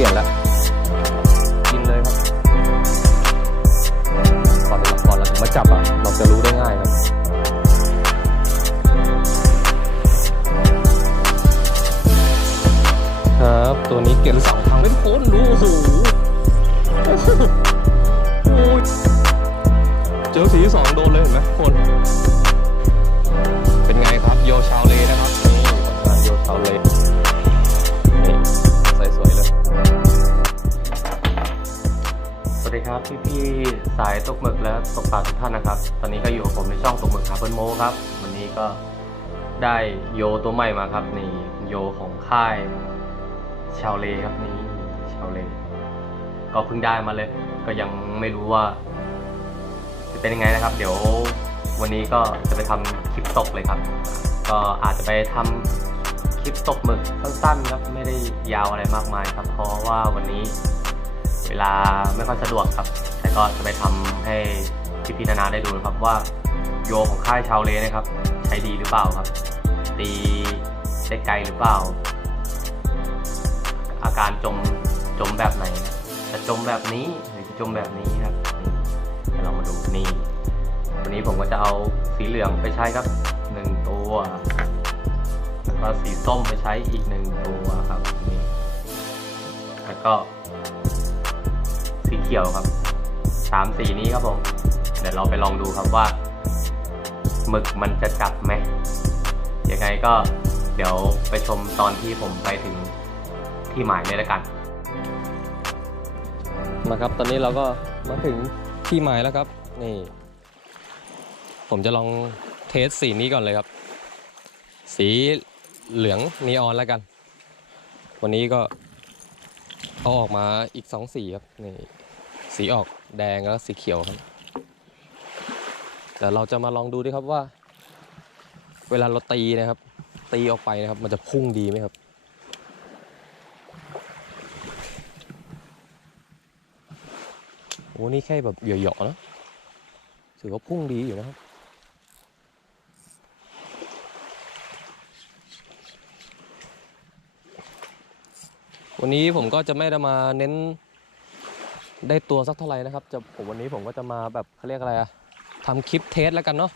ลี่ยนแล้ว กินเลยครับก่อนก่อนเราถึงมาจับอะเราจะรู้ได้ง่ายครับครับ ตัวนี้เก็บสองทางเป็นโคนรู้โอ้โหเจอสีสองโดนเลยเห็นไหมคน เป็นไงครับโยชาวเลนะครับนี่ผลงานโยชาวเล วัสดีครับพี่พี่สายตกหมึกและตกปลาทุกท่านนะครับ ตอนนี้ก็อยู่กับผมในช่องตกหมึกคาเปิลโมครับ วันนี้ก็ได้โยตัวใหม่มาครับนี่โยของค่ายชาวเลครับนี่ชาวเล ก็เพิ่งได้มาเลย ก็ยังไม่รู้ว่า จะเป็นยังไงนะครับ เดี๋ยววันนี้ก็จะไปทำคลิปตกเลยครับ ก็อาจจะไปทำคลิปตกหมึกสั้นๆครับไม่ได้ยาวอะไรมากมายครับ เพราะว่าวันนี้ เวลาไม่ค่อยสะดวกครับ แต่ก็จะไปทำให้พี่พี่ๆนานาได้ดูนะครับว่าโยของค่ายชาวเลนะครับ ใช้ดีหรือเปล่าครับ ตีได้ไกลหรือเปล่า อาการจมจมแบบไหนนะจะจมแบบนี้หรือจะจมแบบนี้ครับเดี๋ยวเรามาดูนี่วันนี้ผมก็จะเอาสีเหลืองไปใช้ครับหนึ่งตัวแล้วก็สีส้มไปใช้อีกหนึ่งตัวครับนี่แล้วก็ ขียวครับสามสีนี้ครับผม เดี๋ยวเราไปลองดูครับว่าหมึกมันจะจับไหมยังไงก็เดี๋ยวไปชมตอนที่ผมไปถึงที่หมายเลยละกันมาครับ ตอนนี้เราก็มาถึงที่หมายแล้วครับ นี่ ผมจะลองเทสสีนี้ก่อนเลยครับ สีเหลืองนีออนแล้วกัน วันนี้ก็เอาออกมาอีกสองสีครับ นี่ สีออกแดงแล้วสีเขียวครับแต่เราจะมาลองดูดิครับว่า เวลาเราตีนะครับ ตีออกไปนะครับ มันจะพุ่งดีไหมครับ โอ้นี่แค่แบบเหยาะๆนะถือว่าพุ่งดีอยู่นะครับวันนี้ผมก็จะไม่ได้มาเน้น ได้ตัวสักเท่าไหร่นะครับจะผมวันนี้ผมก็จะมาแบบเขาเรียกอะไรอะทำคลิปเทสแล้วกันเนาะ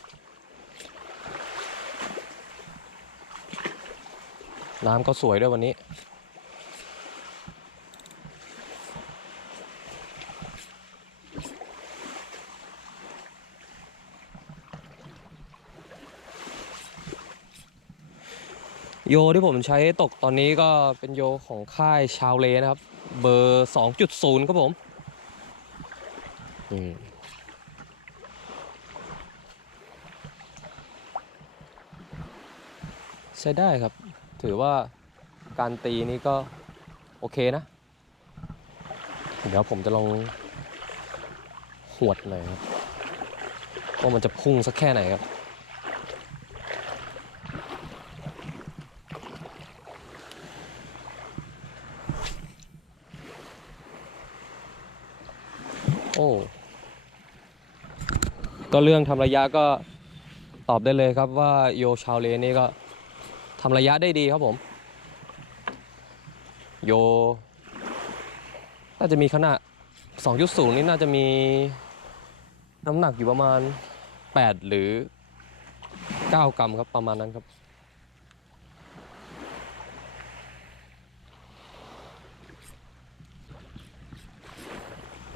น้ำก็สวยด้วยวันนี้ โยที่ผมใช้ตกตอนนี้ก็เป็นโยของค่ายชาวเลนะครับ เบอร์ 2.0 ครับผม อืมใช้ได้ครับ ถือว่าการตีนี้ก็โอเคนะ เดี๋ยวผมจะลองหวดหน่อยครับว่ามันจะพุ่งสักแค่ไหนครับ โอ้ ก็เรื่องทำระยะก็ตอบได้เลยครับว่าโยชาวเลนี่ก็ทำระยะได้ดีครับผม โย น่าจะมีขนาด 2.0 นี่น่าจะมีน้ำหนักอยู่ประมาณ 8 หรือ 9 กรัมครับประมาณนั้นครับ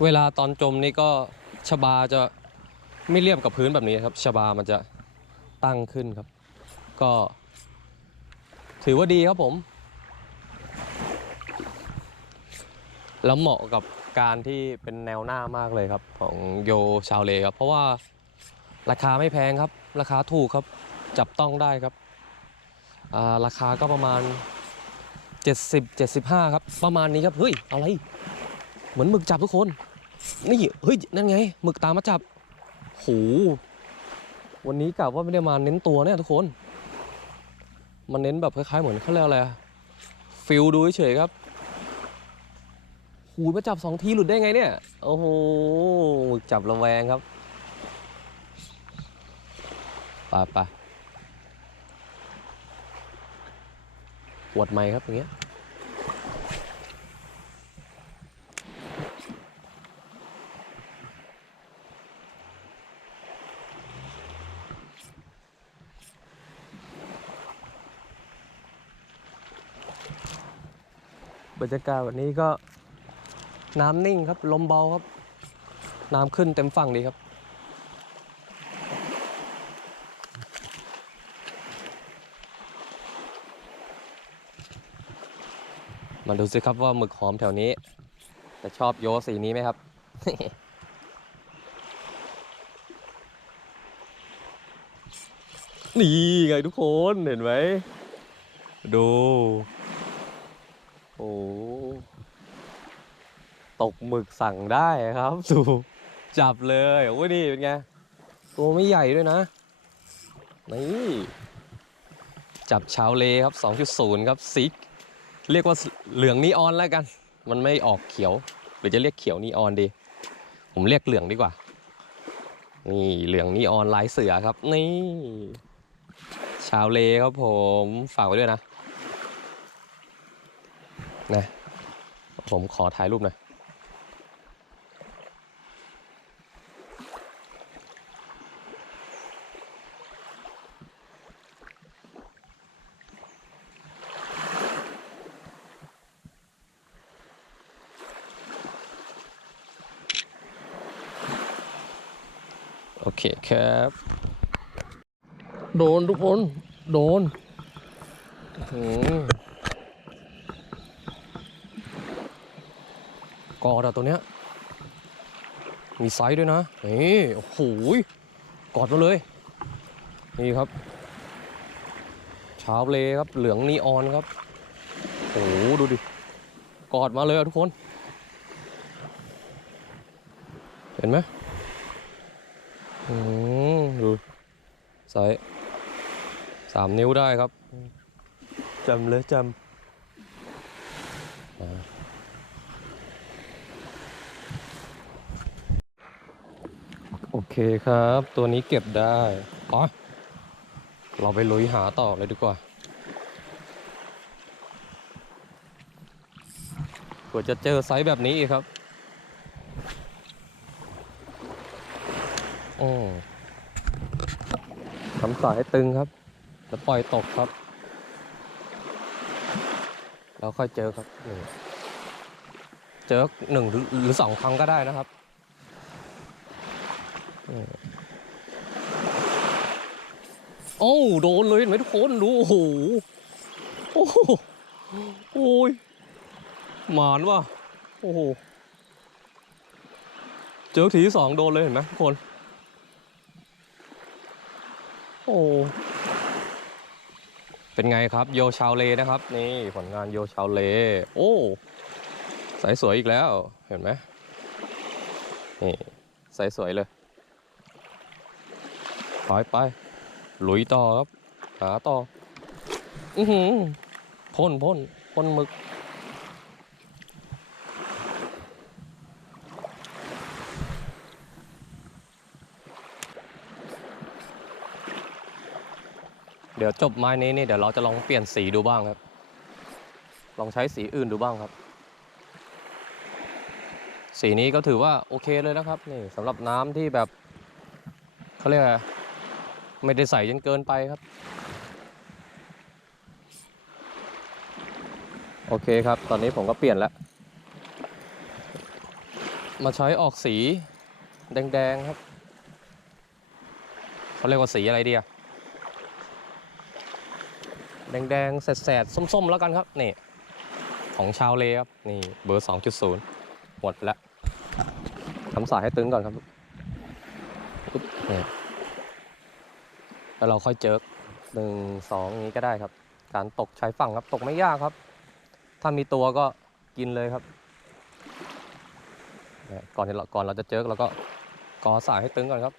เวลาตอนจมนี่ก็ชบาจะ ไม่เรียบกับพื้นแบบนี้ครับชบามันจะตั้งขึ้นครับ ก็ ถือว่าดีครับผม แล้วเหมาะกับการที่เป็นแนวหน้ามากเลยครับ ของโยชาวเลครับ เพราะว่าราคาไม่แพงครับ ราคาถูกครับ จับต้องได้ครับาราคาก็ประมาณ 70 75 ครับ ประมาณนี้ครับ เฮ้ย อะไร เหมือนหมึกจับทุกคน นี่ เฮ้ย นั่นไง หมึกตามมาจับ โหวันนี้กะว่าไม่ได้มาเน้นตัวเนี่ยทุกคน มันเน้นแบบคล้ายๆเหมือนเขาเรียกอะไรอะฟิลดูเฉยครับหูมาจับสองทีหลุดได้ไงเนี่ย โอ้โหหมึกจับระแวงครับไปไปปวดไหมครับอย่างเงี้ย บรรยากาศวันนี้ก็น้ำนิ่งครับ ลมเบาครับ น้ำขึ้นเต็มฝั่งดีครับ มาดูสิครับว่าหมึกหอมแถวนี้ จะชอบโยสีนี้ไหมครับนี่ไงทุกคนเห็นไหม ดู โอ้ตกหมึกสั่งได้ครับดูจับเลยโอ้ยนี่เป็นไง ตัวไม่ใหญ่ด้วยนะ นี่ จับชาวเลครับ 2.0 ครับซิกเรียกว่าเหลืองนีออนแล้วกัน มันไม่ออกเขียว หรือจะเรียกเขียวนีออนดี ผมเรียกเหลืองดีกว่า นี่เหลืองนีออนลายเสือครับ นี่ ชาวเลครับผมฝากไว้ด้วยนะ นะผมขอถ่ายรูปหน่อยโอเคครับ โดนทุกคน โดนอื้อ อะตัวเนี้ย มีไซส์ด้วยนะ นี่โอ้โหกอดมาเลย นี่ครับชาวเลครับ เหลืองนีออนครับ โอ้โหดูดิ กอดมาเลยอะทุกคน เห็นไหมอืมดูไซส์สามนิ้วได้ครับจำเลยจำอ่าโอเคครับ ตัวนี้เก็บได้อ๋อเราไปลุยหาต่อเลยดีกว่าเผื่อจะเจอไซส์แบบนี้อีกครับโอ้ทำสายให้ตึงครับ แล้วปล่อยตกครับ แล้วค่อยเจอครับ เจอหนึ่งหรือสองครั้งก็ได้นะครับ โอ้โดนเลยเห็นไหมทุกคนดูโอ้โหโอ้โหโอ้ยหมานว่ะโอ้โหเจอทีที่สองโดนเลยเห็นไหมทุกคน โอ้เป็นไงครับโยชาวเลนะครับ นี่ผลงานโยชาวเลโอ้ใสสวยอีกแล้วเห็นไหมนี่ใสสวยเลย ไปไปลุยต่อครับ หาต่อ อือหือพ่นพ่นพ่นหมึก เดี๋ยวจบไม้นี้นี่เดี๋ยวเราจะลองเปลี่ยนสีดูบ้างครับ ลองใช้สีอื่นดูบ้างครับ สีนี้ก็ถือว่าโอเคเลยนะครับ นี่สำหรับน้ำที่แบบเขาเรียกอะ ไม่ได้ใส่จนเกินไปครับ โอเคครับ ตอนนี้ผมก็เปลี่ยนแล้ว มาใช้ออกสีแดงๆครับเขาเรียกว่าสีอะไรดีอะแดงๆแสดๆส้มๆ แล้วกันครับ นี่ ของชาวเลครับ นี่เบอร์ 2.0 หมดแล้วทำสายให้ตึงก่อนครับปุ๊บนี่ แล้วเราค่อยเจิกหนึ่งสองนี้ก็ได้ครับ การตกชายฝั่งครับตกไม่ยากครับ ถ้ามีตัวก็กินเลยครับก่อนที่เราก่อนเราจะเจิกเราก็กอสายให้ตึงก่อนครับ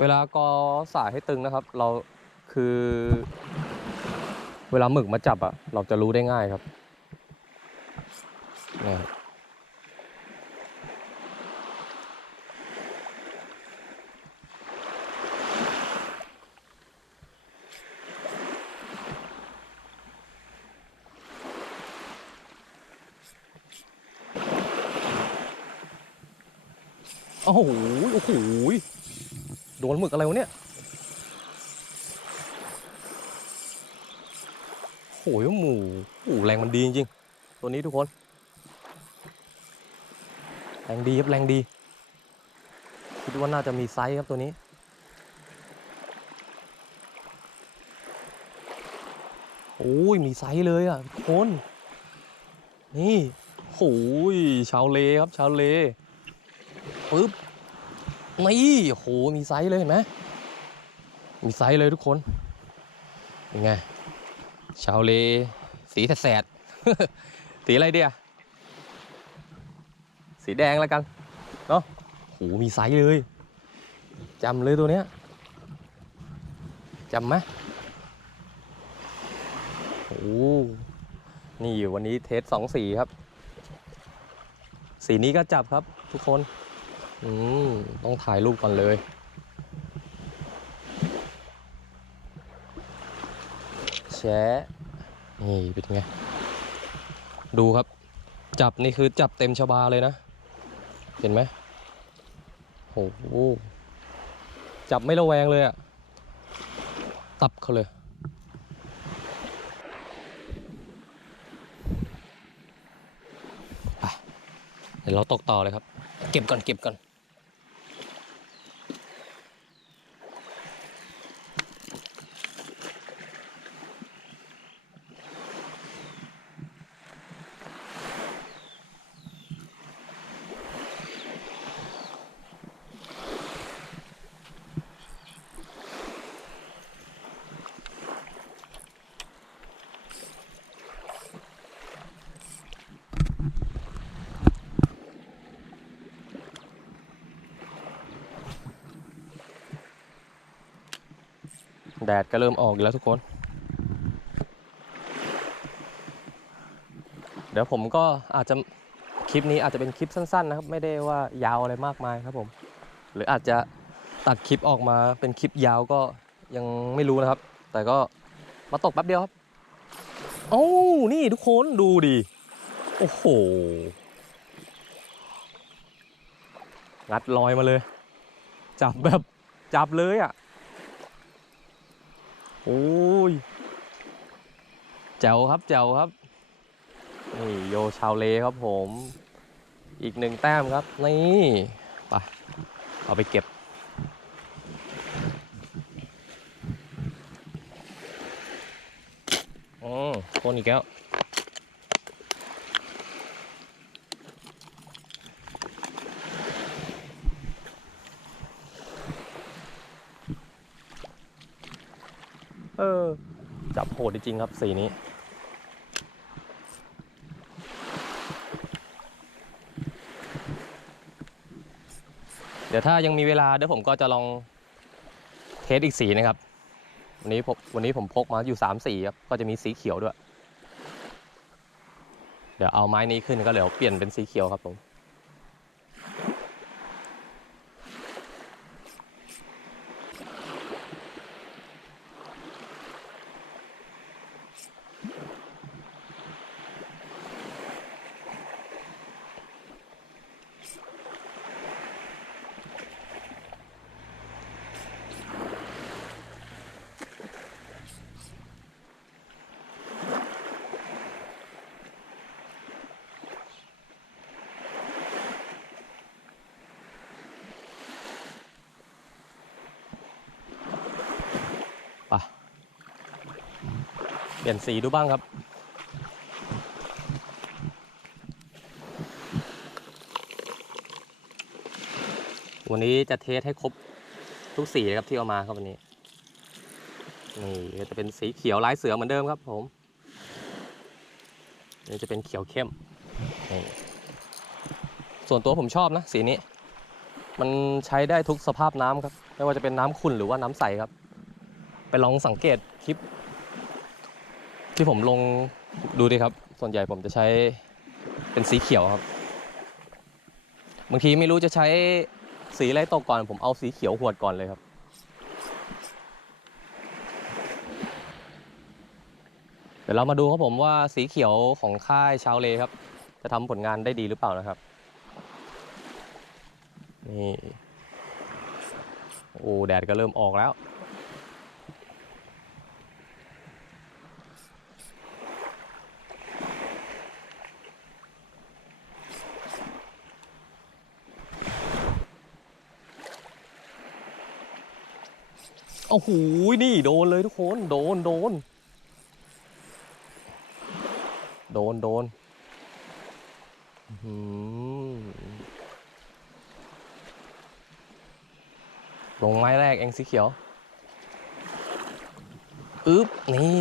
เวลากอสายให้ตึงนะครับ เราคือ เวลาหมึกมาจับอะเราจะรู้ได้ง่ายครับเนี่ ยโอ้โหโอ้โหโดนหมึกอะไรวะเนี่ยโอ้ยหมูโอ้โหแรงมันดีจริงๆตัวนี้ทุกคน แรงดีครับแรงดี คิดว่าน่าจะมีไซส์ครับตัวนี้โอ้ยมีไซส์เลยอะทุกคน นี่โอ้ยชาวเลครับชาวเลปึ๊บ นี่โอ้โหมีไซส์เลยเห็นไหมมีไซส์เลยทุกคนเป็นไงชาวเลสีแสดสีอะไรเดียสีแดงแล้วกันเนาะโหมีไซส์เลยจำเลยตัวเนี้ยจำไหมโอ้นี่วันนี้เทสสองสีครับ สีนี้ก็จับครับทุกคน อืมต้องถ่ายรูปก่อนเลย แชะนี่เป็นไง ดูครับ จับนี่คือจับเต็มชบาเลยนะ เห็นไหมโหจับไม่ระแวงเลยอะตับเขาเลยไปเดี๋ยวเราตกต่อเลยครับ เก็บก่อนเก็บก่อน แดดก็เริ่มออกอีกแล้วทุกคน เดี๋ยวผมก็อาจจะคลิปนี้อาจจะเป็นคลิปสั้นๆนะครับ ไม่ได้ว่ายาวอะไรมากมายครับผม หรืออาจจะตัดคลิปออกมาเป็นคลิปยาวก็ยังไม่รู้นะครับ แต่ก็มาตกแป๊บเดียวครับโอ้นี่ทุกคนดูดิโอ้โหงัดลอยมาเลย จับแบบจับเลยอะ โอ้ยแจ๋วครับแจ๋วครับนี่โยชาวเลครับผม อีกหนึ่งแต้มครับ นี่ไปเอาไปเก็บอ๋อคนอีกแล้ว เออ จับโหดจริงครับสีนี้ เดี๋ยวถ้ายังมีเวลาเดี๋ยวผมก็จะลองเทสอีกสีนะครับ วันนี้ผมวันนี้ผมพกมาอยู่สามสีครับก็จะมีสีเขียวด้วย เดี๋ยวเอาไม้นี้ขึ้นก็เดี๋ยวเปลี่ยนเป็นสีเขียวครับผม เปลี่ยนสีดูบ้างครับ วันนี้จะเทสให้ครบทุกสีเลยครับที่เอามาครับวันนี้ นี่จะเป็นสีเขียวลายเสือเหมือนเดิมครับผมนี่จะเป็นเขียวเข้มนี่ส่วนตัวผมชอบนะสีนี้ มันใช้ได้ทุกสภาพน้ำครับ ไม่ว่าจะเป็นน้ำขุ่นหรือว่าน้ำใสครับ ไปลองสังเกตคลิป ที่ผมลงดูดิครับ ส่วนใหญ่ผมจะใช้เป็นสีเขียวครับ บางทีไม่รู้จะใช้สีอะไรตกก่อน ผมเอาสีเขียวหวดก่อนเลยครับ เดี๋ยวเรามาดูครับผมว่าสีเขียวของค่ายชาวเลครับ จะทำผลงานได้ดีหรือเปล่านะครับ นี่ โอ้แดดก็เริ่มออกแล้ว โอ้โหนี่โดนเลยทุกคน โดนโดน โดนโดนอื้อหือลงไม้แรกเองสีเขียวอึ๊บนี่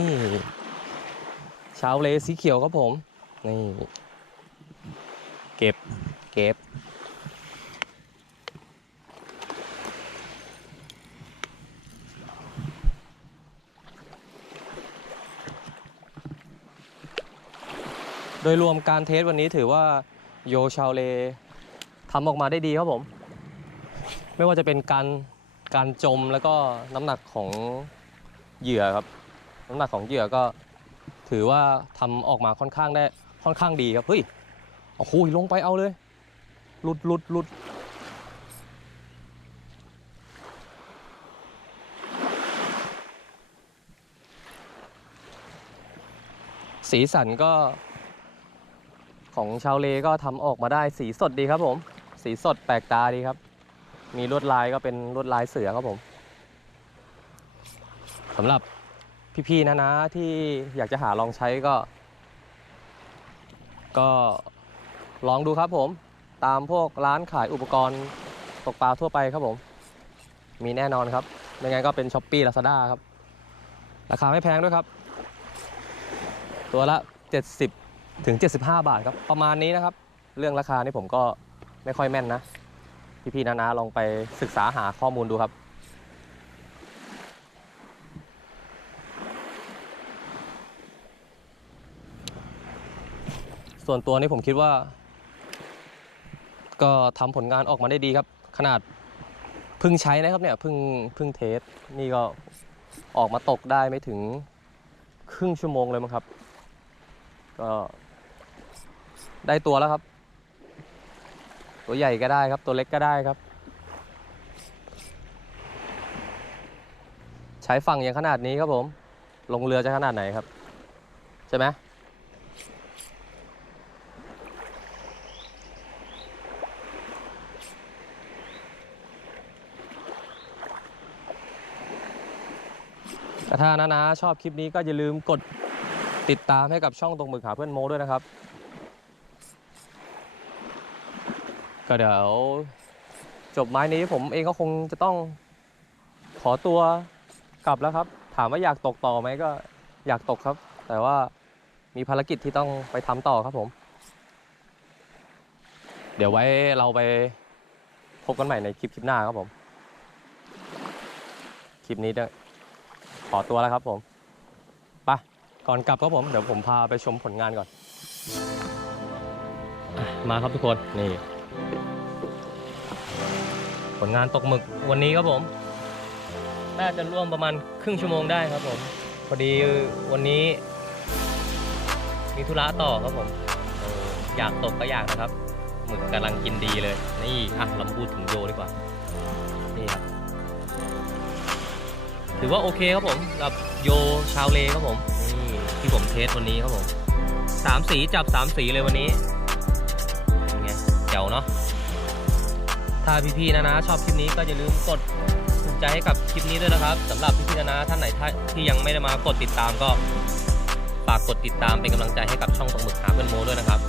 ชาวเลสีเขียวครับผม นี่ เก็บ เก็บ โดยรวมการเทสวันนี้ถือว่าโยชาวเลทำออกมาได้ดีครับผม ไม่ว่าจะเป็นการการจมแล้วก็น้ำหนักของเหยื่อครับ น้ำหนักของเหยื่อก็ถือว่าทำออกมาค่อนข้างได้ค่อนข้างดีครับเฮ้ยโอ้โหลงไปเอาเลยหลุดหลุดหลุดสีสันก็ ของชาวเลก็ทำออกมาได้สีสดดีครับผม สีสดแปลกตาดีครับ มีลวดลายก็เป็นลวดลายเสือครับผมสำหรับพี่ๆนะนะที่อยากจะหาลองใช้ก็ ก็ลองดูครับผม ตามพวกร้านขายอุปกรณ์ตกปลาทั่วไปครับผม มีแน่นอนครับไม่งั้นก็เป็นช้อปปี้ลาซาด้าครับ ราคาไม่แพงด้วยครับ ตัวละ 70 ถึง 75 บาทครับ ประมาณนี้นะครับ เรื่องราคานี่ผมก็ไม่ค่อยแม่นนะ พี่ๆนะนะลองไปศึกษาหาข้อมูลดูครับส่วนตัวนี้ผมคิดว่า ก็ทำผลงานออกมาได้ดีครับ ขนาดพิ่งใช้นะครับเนี่ยพิ่งพิ่งเทสนี่ก็ออกมาตกได้ไม่ถึงครึ่งชั่วโมงเลยมั้งครับ ก็ ได้ตัวแล้วครับ ตัวใหญ่ก็ได้ครับ ตัวเล็กก็ได้ครับ ใช้ฝั่งอย่างขนาดนี้ครับผม ลงเรือจะขนาดไหนครับ ใช่ไหมถ้านะนะชอบคลิปนี้ก็อย่าลืมกดติดตามให้กับช่องตรงมึกหาเพื่อนโมด้วยนะครับ ก็เดี๋ยวจบไม้นี้ผมเองก็คงจะต้องขอตัวกลับแล้วครับ ถามว่าอยากตกต่อไหมก็อยากตกครับ แต่ว่ามีภารกิจที่ต้องไปทำต่อครับผม เดี๋ยวไว้เราไปพบกันใหม่ในคลิปคลิปหน้าครับผม คลิปนี้เนี่ยขอตัวแล้วครับผมไปก่อนกลับครับผม เดี๋ยวผมพาไปชมผลงานก่อน มาครับทุกคน นี่ ผลงานตกหมึกวันนี้ครับผม น่าจะร่วมประมาณครึ่งชั่วโมงได้ครับผม พอดีวันนี้ มีธุระต่อครับผม อยากตกก็อยากนะครับ หมึกกำลังกินดีเลย นี่อะเรามาพูดถึงโยดีกว่า นี่ครับ ถือว่าโอเคครับผม กับโยชาวเลครับผม นี่ที่ผมเทสวันนี้ครับผมสามสีจับสามสีเลยวันนี้ เจ๋วเนาะถ้าพี่ๆนะนะชอบคลิปนี้ก็อย่าลืมกดถูกใจให้กับคลิปนี้ด้วยนะครับสำหรับพี่ๆนะนะท่านไหนที่ยังไม่ได้มากดติดตามก็ฝากกดติดตามเป็นกำลังใจให้กับช่องตรงหมึกหาเพื่อนโมด้วยนะครับ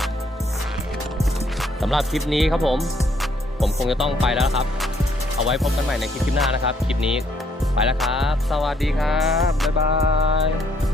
สำหรับคลิปนี้ครับผม ผมคงจะต้องไปแล้วครับ เอาไว้พบกันใหม่ในคลิปหน้านะครับ คลิปนี้ไปแล้วครับ สวัสดีครับ บ๊ายบาย